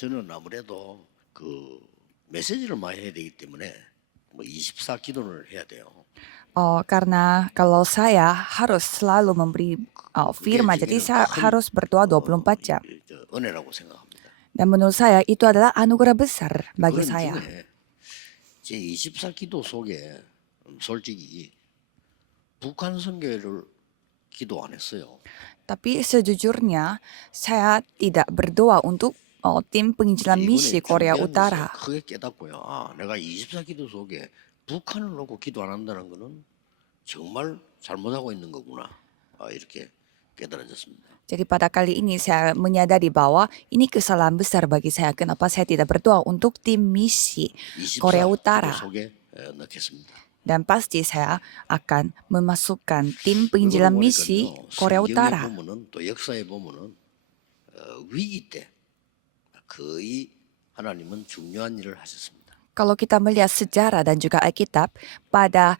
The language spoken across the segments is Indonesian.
저는 아무래도 그 메시지를 많이 해야 되기 때문에 뭐 24 기도를 해야 돼요. Karena kalau saya harus selalu memberi 그게 firman, jadi 제게는 saya 큰 harus berdoa 24 jam. 은혜라고 생각합니다. Dan menurut saya itu adalah anugerah besar bagi 그런 saya. 중에 제 24 기도 속에 솔직히 북한 선교를 기도 안 했어요. Tapi sejujurnya saya tidak berdoa untuk tim penginjilan misi 이번에 Korea 준비하면서 Utara. 크게 깨닫고요. 아, 내가 24 기도 속에 북한을 놓고 기도 안 한다는 거는 정말 잘못하고 있는 거구나. 이렇게 깨달아졌습니다. Jadi pada kali ini saya menyadari bahwa ini kesalahan besar bagi saya. Kenapa saya tidak berdoa untuk tim misi 24 Korea 기도 Utara. 속에 넣겠습니다. Dan pasti saya akan memasukkan tim 그러고 penginjilan 보니까요, misi Korea 성경에 Utara. 보면은 또 역사에 보면은 위기 때 거의 하나님은 중요한 일을 하셨습니다. Kalau kita melihat sejarah dan juga Alkitab, pada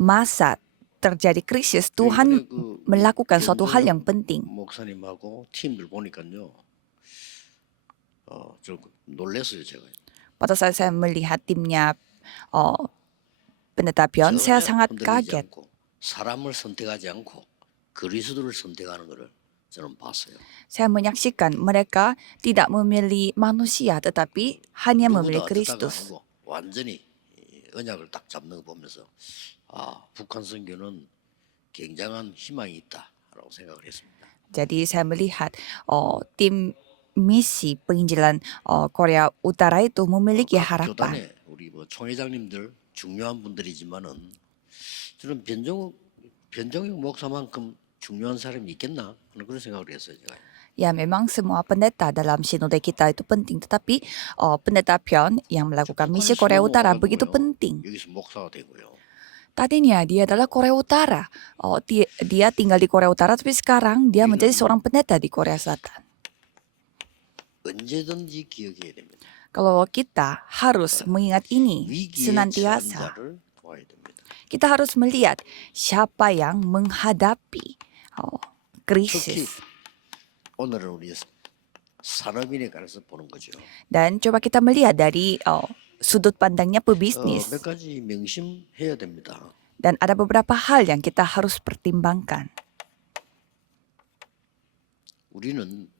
masa terjadi krisis, Tuhan melakukan suatu hal yang penting. 목사님하고 팀들 보니까요, 좀 놀랐어요 제가. Pada saat saya melihat timnya Pendeta Pion, saya sangat 흔들리지 kaget. 않고 사람을 선택하지 않고 그리스도를 선택하는 것을 저는 봤어요. Saya menyaksikan mereka tidak memilih manusia, tetapi hanya memilih 누구도 Kristus. 아니고 완전히 언약을 딱 잡는 거 보면서 북한 선교는 굉장한 희망이 있다라고 생각을 했습니다. Jadi saya melihat tim misi penginjilan Korea Utara itu memiliki 각 harapan. 교단에 우리 뭐 총회장님들 중요한 분들이지만은 저는 변정욱 목사만큼 중요한 사람이 있겠나 하는 그런 생각을 했어요 제가. Ya memang semua pendeta dalam sinode kita itu penting, tetapi pendeta Pion yang melakukan misi Korea Utara begitu penting. 여기서 목사가 되고요. Tadinya dia adalah Korea Utara. Dia tinggal di Korea Utara, tapi sekarang dia menjadi seorang pendeta di Korea Selatan. 언제든지 기억해야 됩니다. Kalau kita harus mengingat ini 위기에 처한 senantiasa, 자를 도와야 됩니다. kita harus melihat siapa yang menghadapi 특히 krisis. 오늘은 우리 산업인에 관해서 보는 거죠. Dan coba kita melihat dari sudut pandangnya pebisnis. 몇 가지 명심해야 됩니다. Dan ada beberapa hal yang kita harus pertimbangkan. 우리는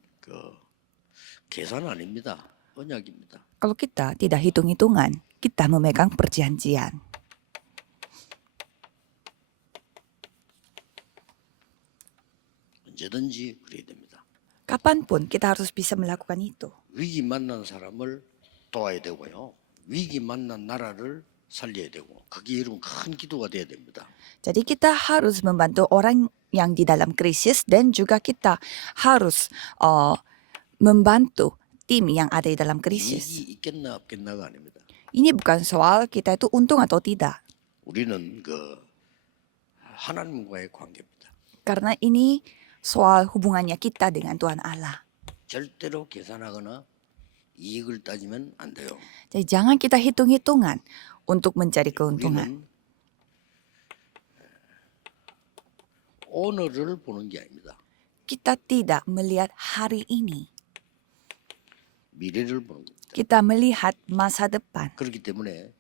계산 아닙니다. 언약입니다. Kalau kita tidak hitung-hitungan, kita memegang perjanjian. 언제든지 그래야 됩니다. Kapanpun kita harus bisa melakukan itu. 위기 만난 사람을 도와야 되고요. 위기 만난 나라를 살려야 되고 그게 여러분 큰 기도가 돼야 됩니다. Jadi kita harus membantu orang yang di dalam krisis dan juga kita harus membantu tim yang ada di dalam krisis. 이익이 있겠나 없겠나가 아닙니다. Ini bukan soal kita itu untung atau tidak. 우리는 하나님과의 관계입니다. Karena ini soal hubungannya kita dengan Tuhan Allah. 절대로 계산하거나 이익을 따지면 안 돼요. Jadi jangan kita hitung-hitungan untuk mencari keuntungan. 우리는 오늘을 보는 게 아닙니다. Kita tidak melihat hari ini. 미래를 보는 겁니다. Kita melihat masa depan. 그렇기 때문에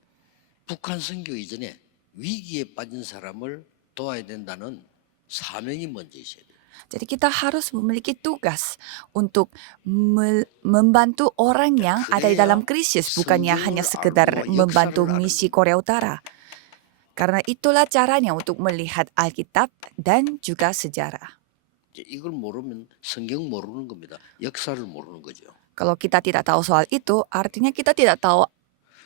북한 선교 이전에 위기에 빠진 사람을 도와야 된다는 사명이 먼저 있어야 돼요. Jadi kita harus memiliki tugas untuk membantu orang yang ada di dalam krisis, bukannya hanya sekedar membantu misi Korea Utara. Karena itulah caranya untuk melihat Alkitab dan juga sejarah. 이걸 모르면 성경 모르는 겁니다. 역사를 모르는 거죠. Kalau kita tidak tahu soal itu, artinya kita tidak tahu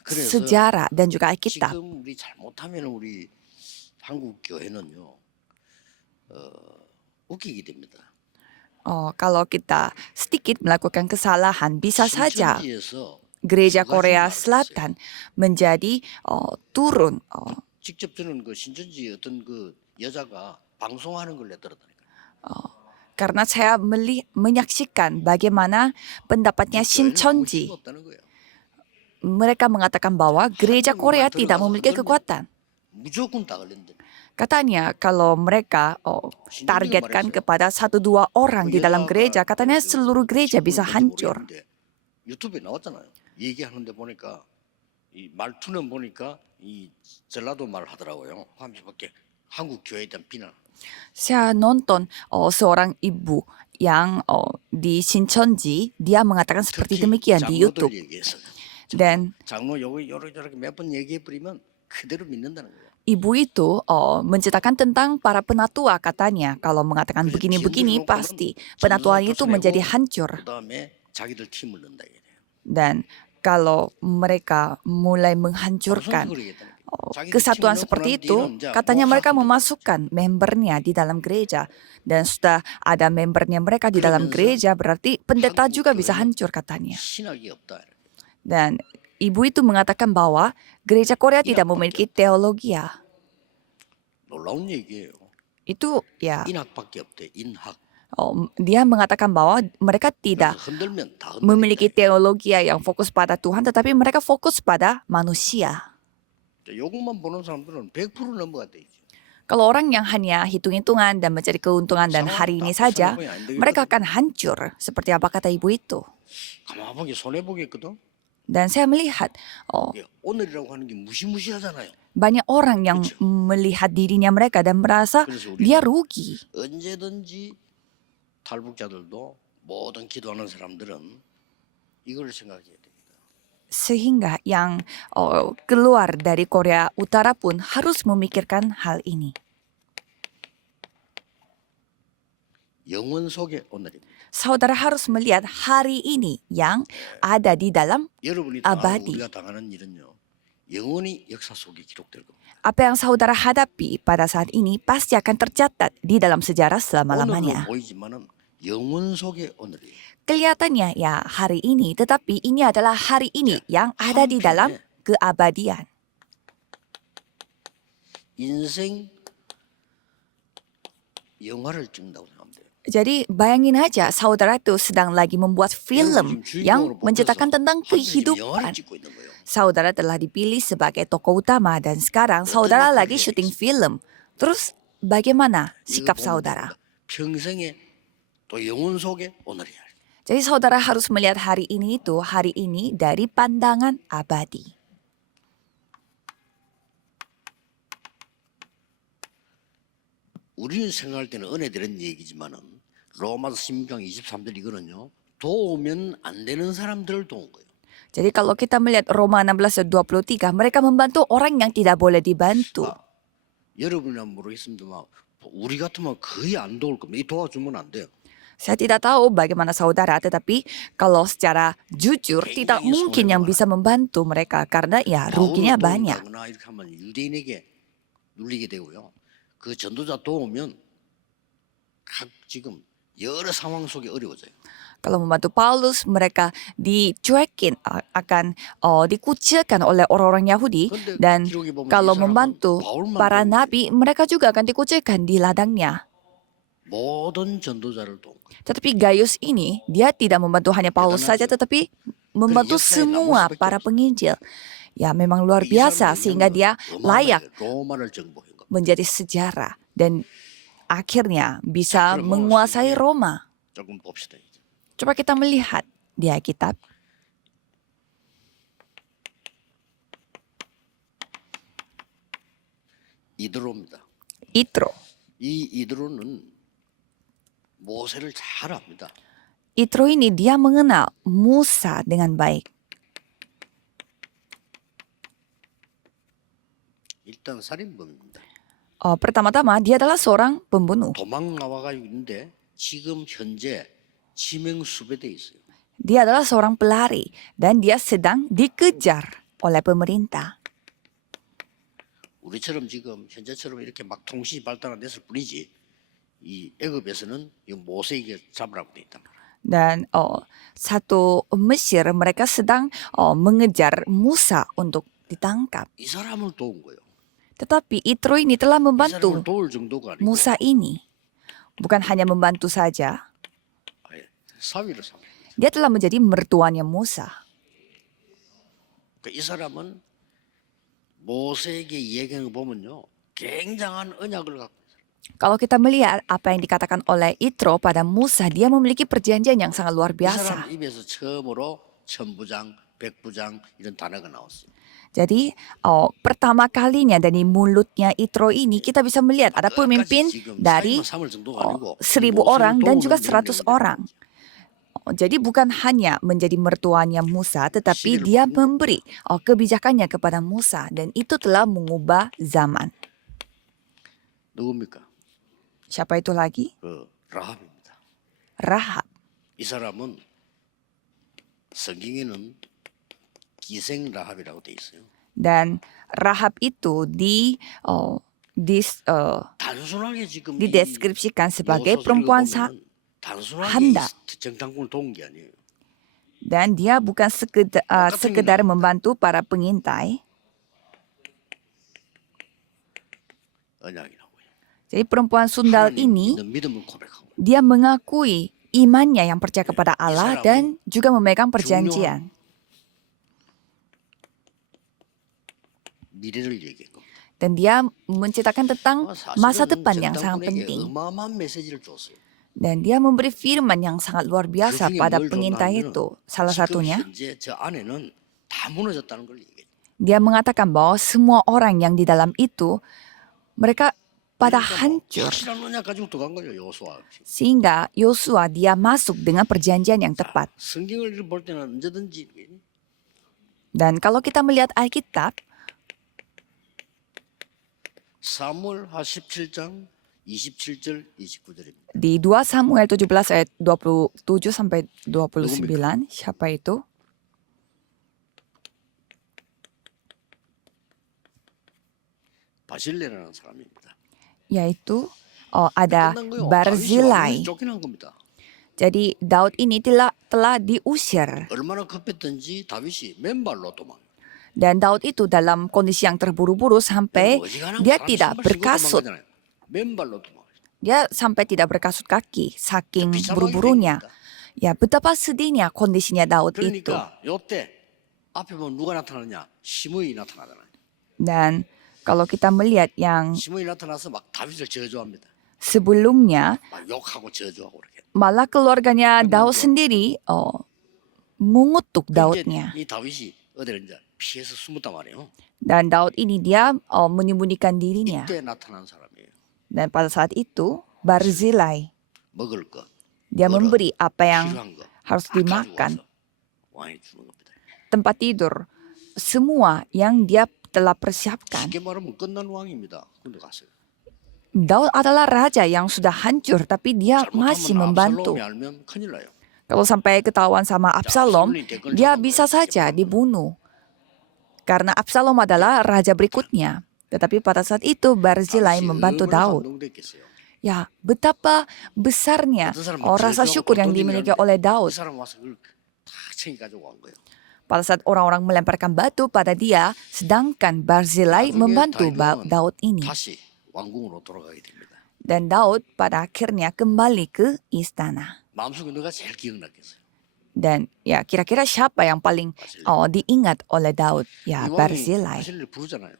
그래서 sejarah dan juga Alkitab. 지금 우리 잘못하면 우리 한국 교회는요 웃기게 됩니다. Kalau kita sedikit melakukan kesalahan, bisa saja 신천지에서 gereja 두 가지를 Korea 말했어요. Selatan menjadi turun. 직접 저는 신천지 어떤 여자가 방송하는 걸 내더라니까요. Karena saya menyaksikan bagaimana pendapatnya Shincheonji. 없다는 거예요. Mereka mengatakan bahwa gereja Korea tidak memiliki kekuatan. 무조건 다 걸린대. Katanya kalau mereka targetkan kepada 1-2 orang di dalam gereja, katanya seluruh gereja bisa hancur. 유튜브에 나왔잖아요. 얘기하는데 보니까 이 말투는 보니까 이 전라도 말 하더라고요. 하면서밖에 한국 교회에 대한 비난. Saya nonton seorang ibu yang di Shincheonji, dia mengatakan seperti 특히 demikian di YouTube. 장로들 얘기해서 Dan 장로 요렇게 몇 번 얘기해 버리면 그대로 믿는다는 거예요. ibu itu menceritakan tentang para penatua katanya. Kalau mengatakan 그래서 begini-begini 기업을 pasti 놓고는 penatua 전도사 itu 쫓아내고 menjadi hancur. 그다음에 자기들 팀을 넣는다 이거예요. Dan kalau mereka mulai 방송에서 menghancurkan 그러겠다는 거예요. 자기들 kesatuan 팀을 seperti 넣고 itu, 난 뒤에는 이제 katanya mereka 목사한테 memasukkan membernya di dalam gereja. Dan sudah ada membernya mereka di dalam 그러면서 gereja, berarti pendeta 한국 juga bisa 교회는 hancur katanya. 신학이 없다. Dan ibu itu mengatakan bahwa gereja Korea tidak 인학밖에 memiliki 없다. teologia. 놀라운 얘기예요. Itu ya, 인학밖에 없대. 인학. dia mengatakan bahwa mereka tidak 그래서 흔들면 다 memiliki 흔들린다. teologia yang fokus pada Tuhan, tetapi mereka fokus pada manusia. 요것만 보는 사람들은 100% 넘어갔대. Kalau orang yang hanya hitung-hitungan dan mencari keuntungan dan hari ini saja, mereka akan hancur. Seperti apa kata ibu itu. 가만 보기 손해 보겠거든. Dan saya melihat 오늘이라고 하는 게 무시무시하잖아요. banyak orang yang 그렇죠. melihat dirinya mereka dan merasa 그래서 dia 우리는 rugi. 언제든지 탈북자들도 모든 기도하는 사람들은 이걸 생각해야 됩니다. Sehingga yang keluar dari Korea Utara pun harus memikirkan hal ini. 영원 속의 오늘입니다. Saudara harus melihat hari ini yang ada di dalam 여러분이 당하고 abadi. 우리가 당하는 일은요. 영원히 역사 속에 기록될 겁니다. Apa yang saudara hadapi pada saat ini pasti akan tercatat di dalam sejarah 오늘로 selama-lamanya. 보이지만은 영원 속의 오늘이에요. Kelihatannya ya hari ini, tetapi ini adalah hari ini yang ada di dalam keabadian. 인생 영화를 찍는다고 생각하면 돼요. Jadi bayangin aja saudara itu sedang lagi membuat film yang menceritakan tentang 영화를 kehidupan. 찍고 있는 거예요. Saudara telah dipilih sebagai tokoh utama dan sekarang saudara lagi syuting film. Terus bagaimana sikap 이거 보면 saudara? 됩니다. 평생에 또 영혼 속의 오늘이야. Jadi saudara harus melihat hari ini dari pandangan abadi. 우리는 생각할 때는 은혜들은 얘기지만은 로마서 16장 23절 이거는요. 도우면 안 되는 사람들을 도운 거예요. Jadi kalau kita melihat Roma 16 ayat 23, mereka membantu orang yang tidak boleh dibantu. 여러분이나 모르겠습니다만 우리 같으면 거의 안 도울 겁니다. 이 도와주면 안 돼요. Saya tidak tahu bagaimana saudara, tetapi kalau secara jujur tidak mungkin yang bisa membantu mereka karena ya ruginya banyak. 이렇게 하면 유대인에게 눌리게 되고요. 그 전도자 도우면 각 지금 여러 상황 속에 어려워져요. Kalau membantu Paulus, mereka dicuekin, akan dikucilkan oleh orang-orang Yahudi. Dan kalau membantu para nabi, mereka juga akan dikucilkan di ladangnya. 모든 전도자를 도운 거예요. Tetapi Gaius ini, dia tidak membantu hanya Paulus saja, tetapi membantu semua para penginjil. Ya memang luar biasa, sehingga dia layak 로마를 정복한 겁니다. menjadi sejarah. Dan akhirnya bisa menguasai Roma. 조금 봅시다. 이제. Coba kita melihat di Alkitab. 이드로입니다. Itro. 이 이드로는 모세를 잘 압니다. Itro ini dia mengenal Musa dengan baik. 일단 살인범입니다. Pertama-tama dia adalah seorang pembunuh. 도망 나와가지고 있는데 지금 현재 지명 수배돼 있어요. Dia adalah seorang pelari dan dia sedang dikejar oleh pemerintah. 우리처럼 지금 현재처럼 이렇게 막 통신이 발달한 데서 뿐이지 이 애굽에서는 이 모세에게 잡으라고 돼 있단 말이야. Dan satu Mesir mereka sedang mengejar Musa untuk ditangkap. 이 사람을 도운 거예요. Tetapi Itro ini telah 이 사람을 membantu 도울 정도가 아니고 Musa ini. Bukan hanya membantu saja, 아예 사위를 삼아. dia telah menjadi mertuanya Musa. 이 사람은 모세에게 이야기하는 거 보면요, 굉장한 언약을 갖고 있어요. Kalau kita melihat apa yang dikatakan oleh Itro pada Musa, dia memiliki perjanjian yang sangat luar 이 biasa. 사람 입에서 처음으로 천부장, 백부장 이런 단어가 나왔어요. Jadi pertama kalinya dari mulutnya Yitro ini kita bisa melihat ada pemimpin dari 1.000 orang dan juga 100 orang. Jadi bukan hanya menjadi mertuanya Musa, tetapi dia memberi kebijakannya kepada Musa dan itu telah mengubah zaman. 누굽니까? Siapa itu lagi? 라합입니다. Rahab. 이 사람은 성경에는 기생 라합이라고 돼 있어요. Dan Rahab itu 단순하게 지금 dideskripsikan sebagai perempuan 단순하게 handa. 정탐꾼을 도운 게 아니에요. Dan dia bukan sekedar membantu para pengintai. 언약이라고요. Jadi perempuan sundal 하나님 ini 믿는 믿음을 고백하고 dia mengakui imannya yang percaya kepada Allah dan juga memegang perjanjian. 미래를 얘기했고 Dan dia menceritakan tentang masa depan yang sangat 정탐꾼에게 penting. 어마어마한 메시지를 줬어요. Dan dia memberi firman yang sangat luar biasa 그중에 pada 뭘 pengintai 줬냐면은 itu. Salah 지금 satunya, 현재 저 안에는 다 무너졌다는 걸 얘기해요. dia mengatakan bahwa semua orang yang di dalam itu, mereka pada hancur. 확실한 언약 가지고 들어간 거죠, 여호수아. Sehingga Yosua dia masuk dengan perjanjian yang tepat. 성경을 볼 때는 언제든지 Dan kalau kita melihat Alkitab, 사무엘하 17장 27절 29절입니다. di 2 Samuel 17 ayat 27 sampai 29, siapa itu? 바실레라는 사람입니다. Yaitu ada 끝난 거요. 다윗이 Barzilai. 왕에서 쫓겨난 겁니다. Jadi Daud ini telah diusir. 얼마나 급했든지 다윗이 맨발로 도망. Dan Daud itu dalam kondisi yang terburu-buru sampai dia tidak berkasut. 맨발로 도망. Dia sampai tidak berkasut kaki saking 비참하게 buru-burunya. 된 겁니다. Ya, betapa sedihnya kondisinya Daud itu. 그러니까 요때 앞에 보면 누가 나타나냐? 시므이 나타나잖아요. Dan kalau kita melihat yang 시므이 나타나서 막 다윗을 저주합니다. sebelumnya, 막 욕하고 저주하고 그렇게. malah keluarganya Daud sendiri mengutuk 이제 Daudnya. 이 다윗이 어디를 이제 피해서 숨었단 말이에요. Dan Daud ini dia menyembunyikan dirinya. 이때 나타난 사람이에요. Dan pada saat itu Barzilai 먹을 것, dia memberi apa yang 필요한 것 harus 다 dimakan, 가져와서 왕이 주는 겁니다. tempat tidur, semua yang dia telah persiapkan. 쉽게 말하면 끝난 왕입니다. 근데 갔어요. Daud adalah raja yang sudah hancur, tapi dia masih 잘못하면 membantu. 압살롬이 알면 큰일 나요. Kalau sampai ketahuan sama Absalom, dia bisa saja dibunuh. Karena Absalom adalah raja berikutnya. Tetapi pada saat itu Barzilai 다윗이 membantu 얼마나 Daud. 감동됐겠어요. Ya, betapa besarnya 어떤 사람은 rasa 저주하고 syukur yang 돈 dimiliki 던지는데 oleh 이 Daud. 사람 와서 그걸 다 챙겨 가지고 온 거예요. Pada saat orang-orang melemparkan batu pada dia, sedangkan Barzilai 나중에 membantu 다윗은 Daud ini. 다시 왕궁으로 돌아가게 됩니다. Dan Daud pada akhirnya kembali ke istana. 마음속에 누가 제일 기억났겠어요? Dan ya kira-kira siapa yang paling diingat oleh Daud? Ya 이 왕이 Barzilai. 바실레를 부르잖아요.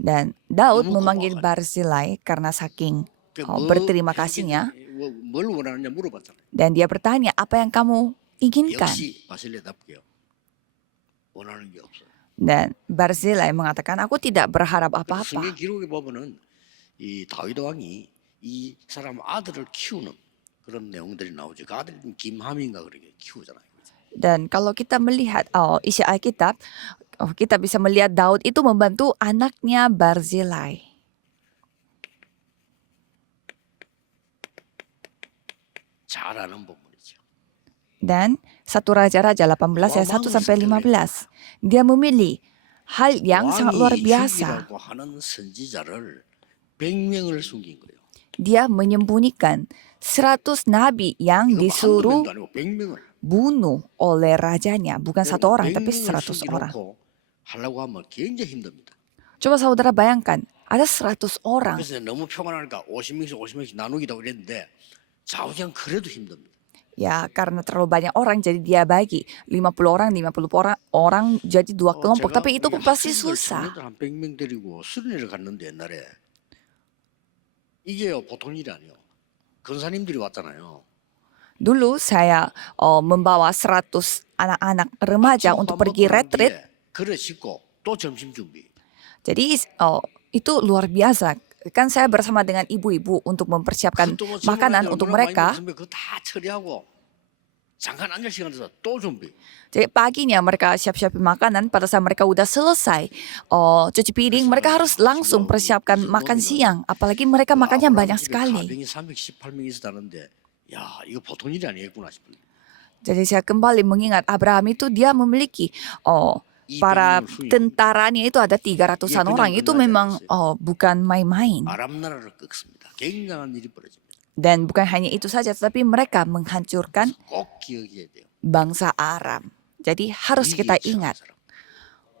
Dan Daud 너무 memanggil 고마워가지고. Barzilai karena saking 그 berterima kasihnya. 뭘 원하느냐 물어봤잖아요. Dan dia bertanya, apa yang kamu inginkan? 역시 바실레답게요. 원하는 게 없어요. Dan Barzilai mengatakan, aku tidak berharap 그래서 apa-apa. 성경 기록에 보면은 이 다윗 왕이 이 사람 아들을 키우는 그런 내용들이 나오죠. 그 아들이 김함인가 그렇게 키우잖아요. Dan kalau kita melihat isi Alkitab, kita bisa melihat Daud itu membantu anaknya Barzilai. 잘 아는 부분이죠. Dan 1 Raja-Raja 18 ayat 1 sampai 15. Dia memilih hal yang sangat luar 왕이 biasa. 죽이라고 하는 선지자를 100명을 숨긴 거예요. Dia menyembunyikan 100 nabi yang 이거 뭐 disuruh 한두 명도 아니고 100명을 bunuh oleh rajanya. Bukan satu orang, tapi 100 orang. 하려고 하면 굉장히 힘듭니다. Coba saudara bayangkan, ada 100 orang. 그래서 내가 너무 표현하니까 50명씩 나누기도 그랬는데 좌우지간 그래도 힘듭니다. Ya, karena terlalu banyak orang, jadi dia bagi 50 orang, 50 orang jadi dua kelompok. Tapi itu pun pasti susah. 한 100명 데리고 수련회를 갔는데 옛날에 이게요 보통 일이 아니에요. 근사님들이 왔잖아요. Dulu saya membawa 100 anak-anak remaja 아침 untuk 밥 pergi 먹고 난 retreat. 뒤에 그릇 씻고 또 점심 준비. Jadi itu luar biasa. Kan saya bersama dengan ibu-ibu untuk mempersiapkan 그것도 뭐 makanan 저녁에 untuk 얼마나 많이 mereka. 먹었으면 그거 다 처리하고 잠깐 앉을 시간 돼서 또 준비. Jadi paginya mereka siap-siapin makanan. Pada saat mereka udah selesai cuci piring, mereka harus langsung persiapkan makan siang. Apalagi mereka makannya banyak sekali. 가병이 318명이 있었다는데 야 이거 보통 일이 아니겠구나 싶어요. Jadi saya kembali mengingat Abraham itu dia memiliki para tentaranya itu ada 300-an orang. Itu memang bukan main-main. 아람 나라를 꺾습니다. 굉장한 일이 벌어집니다. Dan bukan hanya itu saja, tetapi mereka menghancurkan 꼭 기억해야 돼요. bangsa Aram. Jadi harus 위기에 kita 처한 ingat 사람.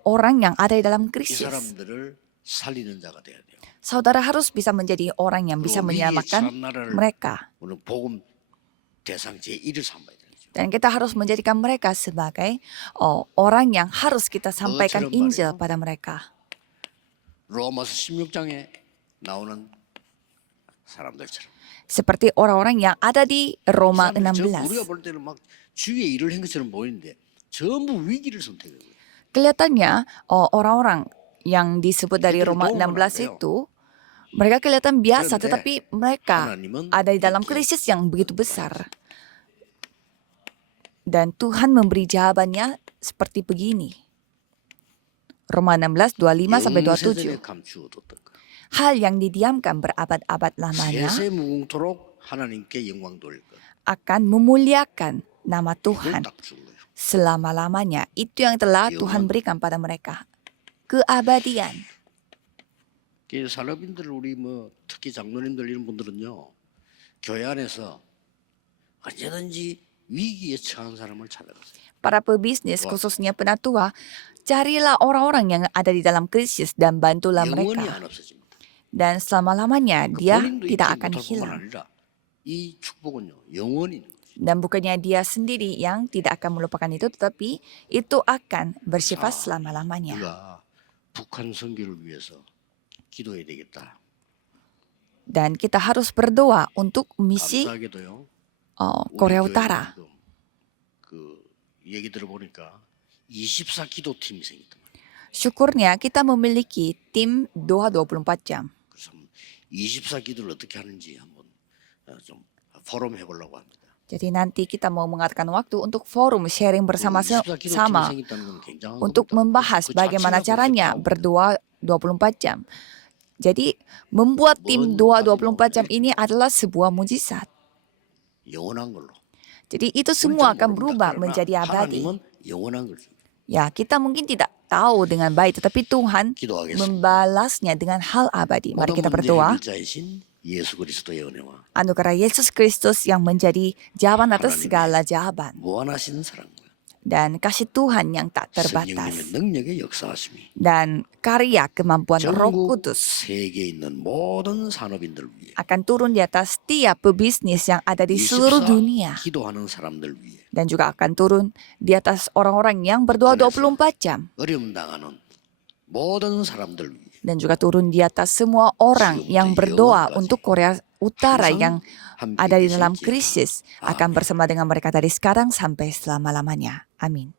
orang yang ada di dalam 이 krisis. 사람들을 살리는 자가 돼야 돼요. Saudara harus bisa menjadi orang yang bisa 그리고 위기에 menyelamatkan 처한 나라를 mereka. 오늘 복음 대상 제1을 삼아야 되죠. Dan kita harus menjadikan mereka sebagai orang yang harus kita sampaikan 그것처럼 Injil 말이에요. pada mereka. 로마서 16장에 나오는 사람들처럼. Seperti orang-orang yang ada di Roma 이 사람들이 우리가 16. 볼 때는 막 주의 일을 한 것처럼 보이는데 전부 위기를 선택해요. Kelihatannya orang-orang yang disebut dari Itu Roma doang 16 orang itu mereka kelihatan biasa, 그런데 tetapi mereka 하나님은 ada di dalam 이렇게 krisis yang begitu besar. Dan Tuhan memberi jawabannya seperti begini. Roma 16, 25 sampai 27. 영세전에 감추어뒀던 거. Hal yang didiamkan berabad-abad lamanya 세세 무궁토록 하나님께 영광 돌릴 것. akan memuliakan nama 이걸 Tuhan 딱 준 거예요. selama-lamanya. Itu yang telah Tuhan berikan pada mereka. Keabadian. 산업인들 우리 뭐 특히 장로님들 이런 분들은요 교회 안에서 언제든지 위기에 처한 사람을 찾아가세요. Para pebisnis, khususnya penatua, carilah orang-orang yang ada di dalam krisis dan bantulah 영원히 mereka. 안 없어집니다. Dan selama-lamanya 그 dia 본인도 tidak 잊지 akan 못할 뿐만 hilang. 아니라 이 축복은요 영원히 있는 거죠. Dan bukannya dia sendiri yang tidak akan melupakan itu, tetapi itu akan bersifat selama-lamanya. 우리가 북한 선교를 위해서 기도해야 되겠다. Dan kita harus berdoa untuk misi 감사하게도요. 우리 Korea 교회에 Utara. 지금 그 얘기 들어보니까 24 기도팀이 생겼단 말이에요. Syukurnya kita memiliki tim doa 24 jam. 그래서 24 기도를 어떻게 하는지 한번 좀 포럼 해보려고 합니다. Jadi nanti kita mau mengadakan waktu untuk forum sharing 24 기도팀이 bersama-sama 생겼다는 건 굉장한 untuk 겁니다. membahas 그 bagaimana 자체가 caranya 그렇게 berdoa 24 jam. Jadi membuat tim doa 24 jam ini adalah sebuah mujizat. 영원한 걸로. Jadi itu 우리 semua 잘 akan 모릅니다. berubah 그러나 menjadi abadi. 하나님은 영원한 걸 줍니다. Ya, kita mungkin tidak tahu dengan baik, tetapi Tuhan 기도하겠습니다. membalasnya dengan hal abadi. Mari 모든 kita 문제 berdoa. 해결자이신 예수 그리스도의 은혜와 Anugerah Yesus Kristus yang menjadi jawaban atas segala jawaban. 무한하신 사랑과 Dan kasih Tuhan yang tak 성령님의 terbatas. 능력의 역사하심이 Dan karya kemampuan Roh 전국 Kudus 세계에 있는 모든 산업인들 위해 akan turun di atas setiap pebisnis yang ada di seluruh 24 dunia. 기도하는 사람들 위해 Dan juga akan turun di atas orang-orang yang berdoa 24 jam. 어려움 당하는 모든 사람들 위해 Dan juga turun di atas semua orang yang berdoa untuk Korea Utara yang ada di dalam krisis akan bersama dengan mereka dari sekarang sampai selama-lamanya. Amin.